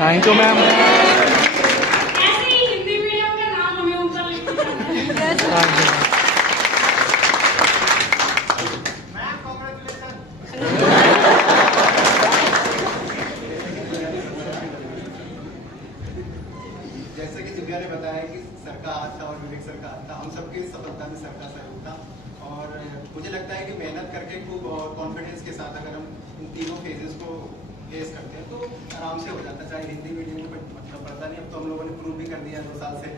Thank you ma'am. ऐसे ही Hindi medium का नाम हमें ऊपर लिख के जाना है। जैसे कि दिव्या ने बताया कि सर का हाथ था और विवेक सर का हाथ था, हम सबकी सफलता में सर का सहयोग था। और मुझे लगता है कि मेहनत करके खूब कॉन्फिडेंस के साथ अगर हम इन तीनों फेजेस को फेस करते हैं तो आराम से हो जाता है, चाहे हिंदी मीडियम में मतलब पड़ता नहीं। अब तो हम लोगों ने प्रूव भी कर दिया 2 साल से।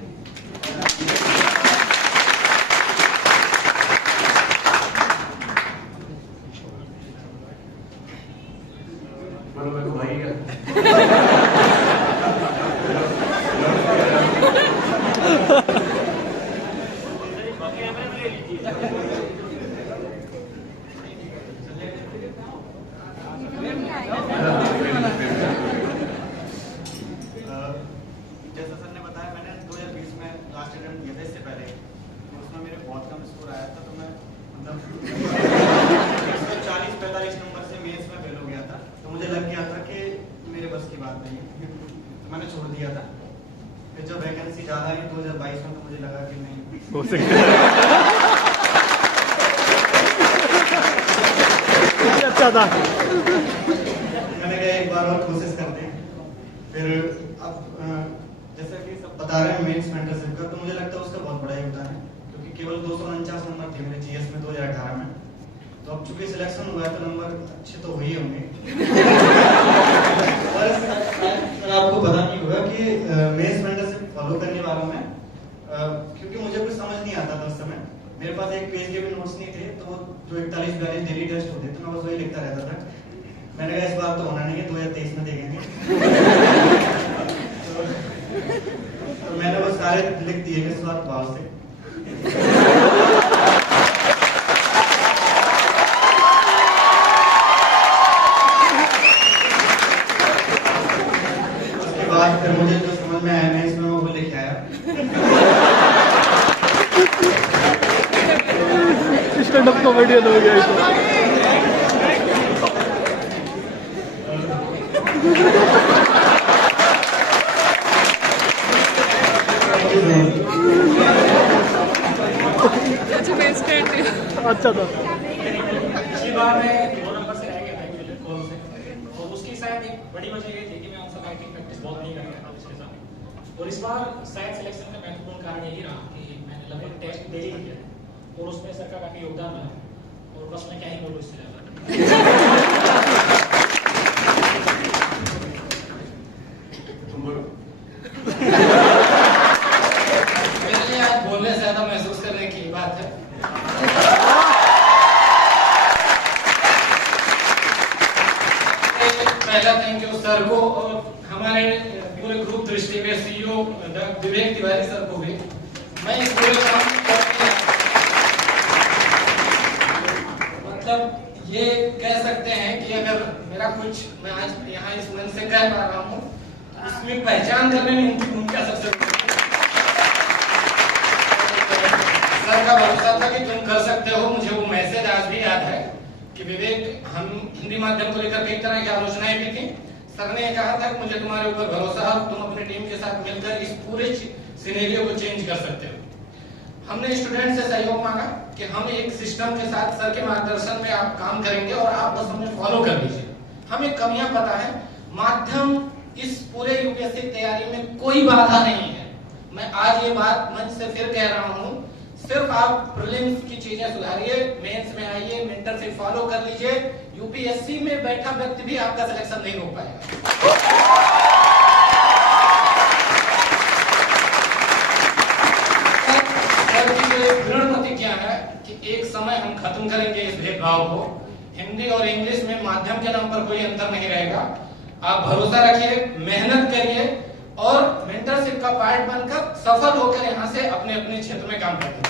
बोलो मैं तो भाई जैसा सर ने बताया, मैंने 2020 में लास्ट अटेम्प्ट किया था इससे पहले, तो उसमें मेरे बहुत कम स्कोर आया था। तो मैं मतलब 140-45 नंबर से मेंस में फेल हो गया था। तो मुझे लग गया था कि मेरे बस की बात नहीं है, तो मैंने छोड़ दिया था। फिर जब वैकेंसी ज़्यादा आई 2022 में, तो मुझे लगा कि नहीं हो सकता है। अच्छा था। मैंने कहा एक बार और कोशिश करते हैं। फिर अब जैसा कि सब बता रहे हैं मेंस मेंटरशिप का, तो मुझे लगता है उसका बहुत बड़ा योगदान है, क्योंकि केवल 249 नंबर थे मेरे जीएस में 2018 में। तो अब चूंकि सिलेक्शन हुआ है तो नंबर अच्छे तो हुए होंगे। पर आपको पता नहीं होगा कि मेंस मेंटरशिप फॉलो करने वालों में, क्योंकि मुझे कुछ समझ नहीं आता था उस समय, मेरे पास एक पेज के भी नोट्स नहीं थे, तो वो जो 41-42 डेली टेस्ट होते तो मैं बस वही लिखता रहता था। मैंने कहा इस बार तो होना नहीं है, 2023 में देखेंगे। तो मैंने वो सारे लिख दिए इस बार भाव से। उसके बाद फिर मुझे जो समझ में आया मैं इसमें वो लिख आया। स्टैंड अप कॉमेडियन हो गया तो। अच्छा था। पिछली बार मैं 2 नंबर से रह गया था एक्चुअली कॉल से, और उसकी शायद एक बड़ी वजह ये थी कि मैं उनसे राइटिंग प्रैक्टिस बहुत नहीं कर रहा था पिछले साल। और इस बार शायद सिलेक्शन का महत्वपूर्ण कारण यही रहा कि मैंने लगभग टेस्ट डेली किया और उसमें सर का काफी योगदान रहा। और बस मैं क्या ही बोलूँ इससे ज्यादा। मेरे लिए आज बोलने से ज्यादा महसूस करने की बात है। पहला थैंक यू सर को और हमारे पूरे ग्रुप दृष्टि में सीईओ विवेक तिवारी सर को भी। मैं इस पूरे काम मतलब ये कह सकते हैं कि अगर मेरा कुछ मैं आज यहाँ इस मन से कह पा रहा हूँ, इसमें पहचान करने में इनकी भूमिका सबसे सर का भरोसा था कि तुम कर सकते हो। मुझे वो मैसेज आज भी याद है कि विवेक, हम हिंदी माध्यम को लेकर कई तरह की आलोचनाएं भी थी। सर ने कहा था कि मुझे तुम्हारे ऊपर भरोसा है, तुम अपनी टीम के साथ मिलकर इस पूरे सिनेरियो को चेंज कर सकते हो। हमने स्टूडेंट से सहयोग मांगा कि हम एक सिस्टम के साथ सर के मार्गदर्शन में आप काम करेंगे और आप बस हमें फॉलो कर लीजिए। हमें कमियां पता है, माध्यम इस पूरे यूपीएससी तैयारी में कोई बाधा नहीं है। मैं आज ये बात मंच से फिर कह रहा हूँ, सिर्फ आप प्रीलिम्स की चीजें सुधारिए, मेंस में आइए, मेंटरशिप फॉलो कर लीजिए। यूपीएससी में बैठा व्यक्ति भी आपका सिलेक्शन नहीं हो पाएगा। दृढ़ प्रतिज्ञा है कि एक समय हम खत्म करेंगे इस भेदभाव को। हिंदी और इंग्लिश में माध्यम के नाम पर कोई अंतर नहीं रहेगा। आप भरोसा रखिए, मेहनत करिए और मेंटरशिप का पार्ट बनकर सफल होकर यहाँ से अपने अपने क्षेत्र में काम करते हैं।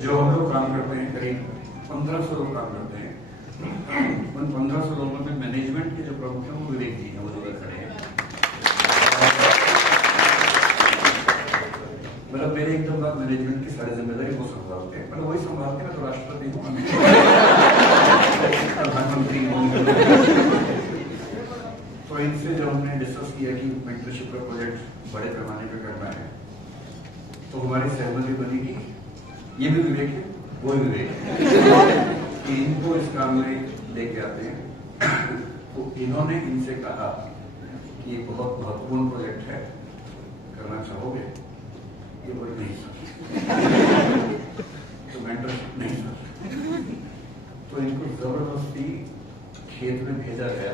जो हम लोग काम करते हैं, करीब 1500 लोग काम करते हैं। उन 1500 लोगों में मैनेजमेंट के जो प्रमुख हैं वो विवेक जी हैं, वो लोग खड़े हैं। मतलब मेरे एकदम बाद मैनेजमेंट की सारी जिम्मेदारी वो संभालते हैं, मतलब वही संभालते हैं। मैं तो राष्ट्रपति हूँ। किया कि मेंटरशिप का प्रोजेक्ट बड़े पैमाने पर करना है, तो हमारी सहमति बनी कि ये भी विवेक है, वो भी विवेक है कि इनको इस काम में लेके आते हैं। तो इन्होंने इनसे कहा कि ये बहुत महत्वपूर्ण प्रोजेक्ट है, करना चाहोगे? ये बोले नहीं सर। तो मेंटरशिप नहीं सर। तो इनको जबरदस्ती खेत में भेजा गया,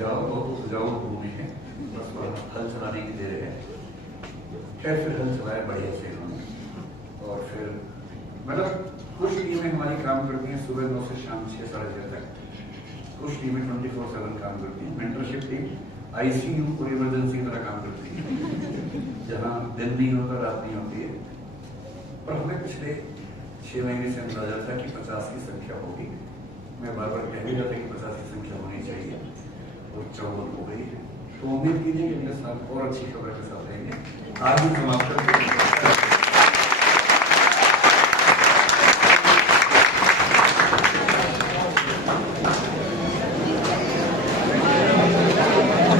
जाओ बहुत उपजाऊ भूमि है, बस हल चलाने की दे रहे हैं। खैर फिर हल चलाया बढ़िया से इन्होंने, और फिर मतलब कुछ टीमें हमारी काम करती हैं सुबह 9 से शाम 6 साढ़े 6 तक, कुछ टीमें 24/7 काम करती हैं। मेंटरशिप टीम ICU को इमरजेंसी तरह काम करती है, जहाँ दिन नहीं होता रात नहीं होती है। पर हमें पिछले 6 महीने से अंदाजा था कि 50 की संख्या होगी। मैं बार बार कह भी रहा था कि 50 की संख्या होनी चाहिए, और 54 हो गई है। तो उम्मीद कीजिए कि अगले साल और अच्छी खबर के साथ रहेंगे। आज भी समाप्त करते हैं।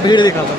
भीड़ दिखा दो।